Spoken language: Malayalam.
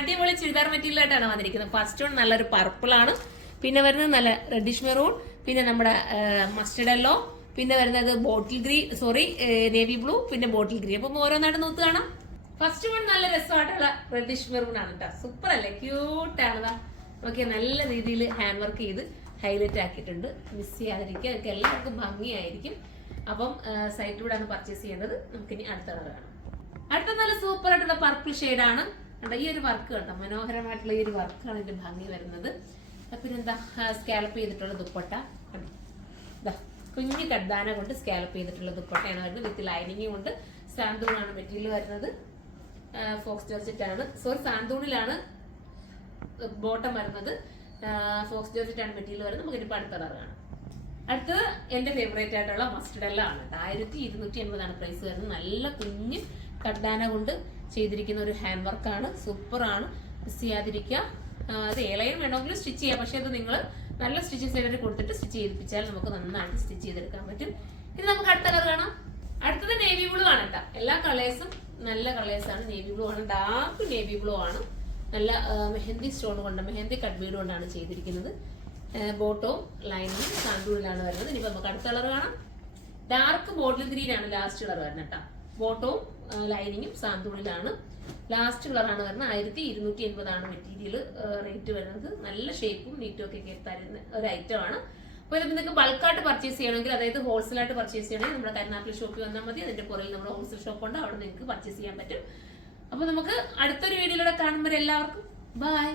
അടിപൊളി ചുരിദാർ മെറ്റീരിയൽ ആയിട്ടാണ് വന്നിരിക്കുന്നത്. ഫസ്റ്റ് വൺ നല്ലൊരു പർപ്പിൾ ആണ്, പിന്നെ വരുന്നത് നല്ല റെഡിഷ് മെറൂൺ, പിന്നെ നമ്മുടെ മസ്റ്റർഡ് യെല്ലോ, പിന്നെ വരുന്നത് ബോട്ടിൽ ഗ്രീൻ, നേവി ബ്ലൂ, പിന്നെ ബോട്ടിൽ ഗ്രീൻ. അപ്പം ഓരോന്നായിട്ട് നോക്ക് കാണാം. ഫസ്റ്റ് വൺ നല്ല രസമായിട്ടുള്ള റെഡിഷ് മെറൂൺ ആണ് കേട്ടോ. സൂപ്പർ അല്ലേ, ക്യൂട്ടാണ്. ഓക്കെ, നല്ല രീതിയിൽ ഹാൻഡ് വർക്ക് ചെയ്ത് ഹൈലൈറ്റ് ആക്കിയിട്ടുണ്ട്. മിസ് ചെയ്യാതിരിക്കുക, അതൊക്കെ എല്ലാവർക്കും ഭംഗിയായിരിക്കും. അപ്പം സൈറ്റിലൂടെയാണ് പർച്ചേസ് ചെയ്യേണ്ടത്. നമുക്കിനി അടുത്ത കളർ കാണാം. അടുത്ത നല്ല സൂപ്പർ ആയിട്ടുള്ള പർപ്പിൾ ഷെയ്ഡാണ്. ഈ ഒരു വർക്ക് കേട്ടോ, മനോഹരമായിട്ടുള്ള ഈ ഒരു വർക്കാണ് ഇതിന്റെ ഭംഗി വരുന്നത്. പിന്നെ എന്താ സ്കാലപ്പ് ചെയ്തിട്ടുള്ള ദുപ്പട്ട, കുഞ്ഞു കഡ്ദാന കൊണ്ട് സ്കാലപ്പ് ചെയ്തിട്ടുള്ള ദുപ്പട്ടയാണ് വരുന്നത്. വിത്ത് ലൈനിങ്ങും കൊണ്ട്. സാന്തൂണാണ് മെറ്റീരിയൽ വരുന്നത്. ഫോക്സ് ജോർജറ്റ് ആണ്, സാന്തൂണിലാണ് ബോട്ടം വരുന്നത്. ഫോക്സ് ജോർജറ്റ് ആണ് മെറ്റീരിയൽ വരുന്നത്. നമുക്ക് ഇനിയിപ്പോൾ അടുത്ത കളർ കാണാം. അടുത്തത് എന്റെ ഫേവറേറ്റ് ആയിട്ടുള്ള മസ്റ്റർഡ് യെല്ലോ ആണ്. 1280 പ്രൈസ് വരുന്നത്. നല്ല കുഞ്ഞ് കഡ്ഡാന കൊണ്ട് ചെയ്തിരിക്കുന്ന ഒരു ഹാൻഡ് വർക്കാണ്. സൂപ്പറാണ്, മിസ് ചെയ്യാതിരിക്കുക. അത് ഏലയും വേണമെങ്കിലും സ്റ്റിച്ച് ചെയ്യാം, പക്ഷെ അത് നിങ്ങൾ നല്ല സ്റ്റിച്ചിങ് സൈഡിൽ കൊടുത്തിട്ട് സ്റ്റിച്ച് ചെയ്യിപ്പിച്ചാൽ നമുക്ക് നന്നായിട്ട് സ്റ്റിച്ച് ചെയ്തെടുക്കാൻ പറ്റും. ഇനി നമുക്ക് അടുത്ത കളർ കാണാം. അടുത്തത് നേവി ബ്ലൂ ആണ് കേട്ടോ. എല്ലാ കളേഴ്സും നല്ല കളേഴ്സാണ്. നേവി ബ്ലൂ ആണ്, ഡാർക്ക് നേവി ബ്ലൂ ആണ്. നല്ല മെഹന്തി സ്റ്റോൺ കൊണ്ട്, മെഹന്തി കട്ട് ബീഡ് കൊണ്ടാണ് ചെയ്തിരിക്കുന്നത്. ബോട്ടവും ലൈനിങ്ങും സാന്തൂണിലാണ് വരുന്നത്. ഇനിയിപ്പോൾ നമുക്ക് അടുത്ത കളർ കാണാം. ഡാർക്ക് ബോട്ടിൽ ഗ്രീൻ ആണ് ലാസ്റ്റ് കളർ വരുന്നത് കേട്ടോ. ബോട്ടവും ലൈനിങ്ങും സാന്തൂണിലാണ്. ലാസ്റ്റ് കളറാണ് വരുന്നത്. 1280 ആണ് മെറ്റീരിയൽ റേറ്റ് വരുന്നത്. നല്ല ഷേപ്പും നീറ്റും ഒക്കെ തരുന്ന ഒരു ഐറ്റം ആണ്. അപ്പോൾ ഇത് നിങ്ങൾക്ക് ബൾക്കായിട്ട് പർച്ചേസ് ചെയ്യണമെങ്കിൽ, അതായത് ഹോൾസെയിലായിട്ട് പർച്ചേസ് ചെയ്യണമെങ്കിൽ നമ്മുടെ കരുനാഗപ്പള്ളി ഷോപ്പിൽ വന്നാൽ മതി. അതിന്റെ പുറകിൽ നമ്മുടെ ഹോൾസെയിൽ ഷോപ്പ് ഉണ്ട്, അവിടെ നിങ്ങൾക്ക് പർച്ചേസ് ചെയ്യാൻ പറ്റും. അപ്പോൾ നമുക്ക് അടുത്തൊരു വീഡിയോയിലൂടെ കാണുമ്പോൾ എല്ലാവർക്കും ബൈ.